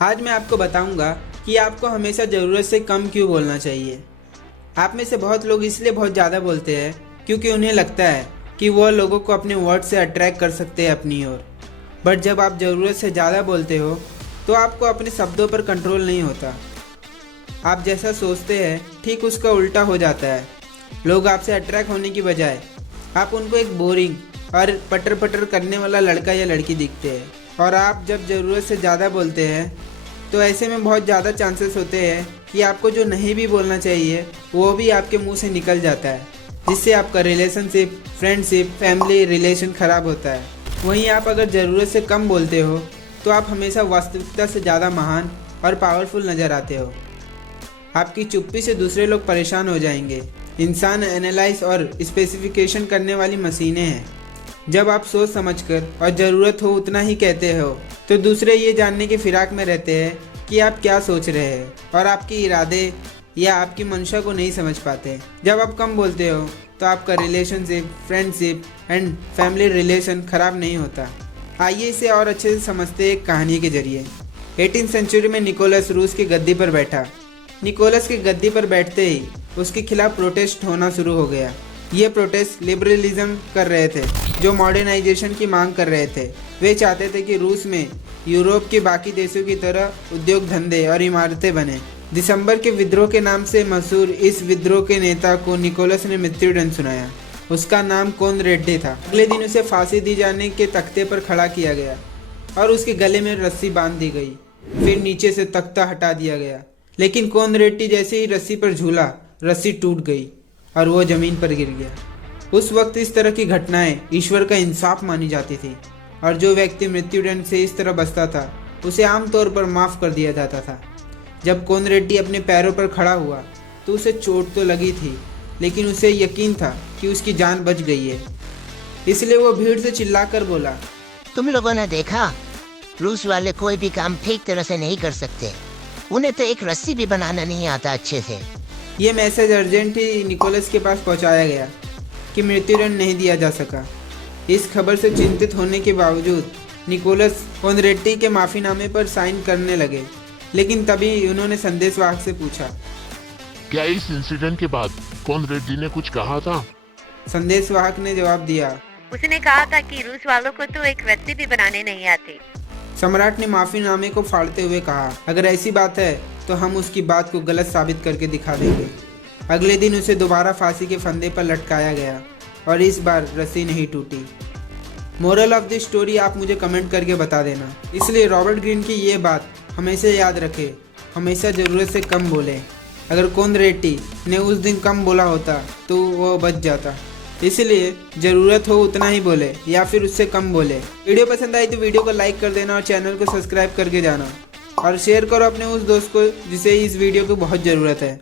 आज मैं आपको बताऊंगा कि आपको हमेशा ज़रूरत से कम क्यों बोलना चाहिए। आप में से बहुत लोग इसलिए बहुत ज़्यादा बोलते हैं क्योंकि उन्हें लगता है कि वह लोगों को अपने वर्ड से अट्रैक्ट कर सकते हैं अपनी ओर। बट जब आप ज़रूरत से ज़्यादा बोलते हो तो आपको अपने शब्दों पर कंट्रोल नहीं होता। आप जैसा सोचते हैं ठीक उसका उल्टा हो जाता है। लोग आपसे अट्रैक्ट होने की बजाय आप उनको एक बोरिंग और पटर पटर करने वाला लड़का या लड़की दिखते हैं। और आप जब ज़रूरत से ज़्यादा बोलते हैं तो ऐसे में बहुत ज़्यादा चांसेस होते हैं कि आपको जो नहीं भी बोलना चाहिए वो भी आपके मुंह से निकल जाता है, जिससे आपका रिलेशनशिप, फ्रेंडशिप, फैमिली रिलेशन ख़राब होता है। वहीं आप अगर ज़रूरत से कम बोलते हो तो आप हमेशा वास्तविकता से ज़्यादा महान और पावरफुल नज़र आते हो। आपकी चुप्पी से दूसरे लोग परेशान हो जाएंगे। इंसान एनालाइज और स्पेसिफिकेशन करने वाली मशीनें हैं। जब आप सोच समझकर और ज़रूरत हो उतना ही कहते हो तो दूसरे ये जानने की फिराक में रहते हैं कि आप क्या सोच रहे हैं और आपके इरादे या आपकी मंशा को नहीं समझ पाते। जब आप कम बोलते हो तो आपका relationship, friendship and family relation ख़राब नहीं होता। आइए इसे और अच्छे से समझते हैं एक कहानी के जरिए। 18th सेंचुरी में निकोलस रूस की गद्दी पर बैठा। निकोलस की गद्दी पर बैठते ही उसके खिलाफ प्रोटेस्ट होना शुरू हो गया। ये प्रोटेस्ट लिबरलिज्म कर रहे थे, जो मॉडर्नाइजेशन की मांग कर रहे थे। वे चाहते थे कि रूस में यूरोप के बाकी देशों की तरह उद्योग धंधे और इमारतें बने। दिसंबर के विद्रोह के नाम से मशहूर इस विद्रोह के नेता को निकोलस ने मृत्युदंड सुनाया। उसका नाम कोनरेड्डी था। अगले दिन उसे फांसी दी जाने के तख्ते पर खड़ा किया गया और उसके गले में रस्सी बांध दी गई। फिर नीचे से तख्ता हटा दिया गया, लेकिन कोनरेड्डी जैसे ही रस्सी पर झूला, रस्सी टूट गई और वो जमीन पर गिर गया। उस वक्त इस तरह की घटनाएं ईश्वर का इंसाफ मानी जाती थी और जो व्यक्ति मृत्युदंड से इस तरह बचता था उसे आमतौर पर माफ़ कर दिया जाता था। जब कोनरेड्डी अपने पैरों पर खड़ा हुआ तो उसे चोट तो लगी थी, लेकिन उसे यकीन था कि उसकी जान बच गई है। इसलिए वो भीड़ से चिल्लाकर बोला, तुम लोगों ने देखा, रूस वाले कोई भी काम ठीक तरह से नहीं कर सकते। उन्हें तो एक रस्सी भी बनाना नहीं आता अच्छे से। ये मैसेज अर्जेंट ही निकोलस के पास पहुंचाया गया कि मृत्युदंड नहीं दिया जा सका। इस खबर से चिंतित होने के बावजूद निकोलस कोनरेड्डी के माफ़ीनामे पर साइन करने लगे, लेकिन तभी उन्होंने संदेशवाहक से पूछा, क्या इस इंसिडेंट के बाद कोनरेड्डी ने कुछ कहा था? संदेशवाहक ने जवाब दिया, उसने कहा था कि रूस वालों को तो एक रस्सी भी बनाने नहीं आती। सम्राट ने माफ़ीनामे को फाड़ते हुए कहा, अगर ऐसी बात है तो हम उसकी बात को गलत साबित करके दिखा देंगे। अगले दिन उसे दोबारा फांसी के फंदे पर लटकाया गया और इस बार रस्सी नहीं टूटी। मोरल ऑफ द स्टोरी आप मुझे कमेंट करके बता देना। इसलिए रॉबर्ट ग्रीन की ये बात हमेशा याद रखें, हमेशा ज़रूरत से कम बोलें। अगर कोनरेड्डी ने उस दिन कम बोला होता तो वो बच जाता। इसलिए ज़रूरत हो उतना ही बोले या फिर उससे कम बोले। वीडियो पसंद आई तो वीडियो को लाइक कर देना और चैनल को सब्सक्राइब करके जाना और शेयर करो अपने उस दोस्त को जिसे इस वीडियो की बहुत ज़रूरत है।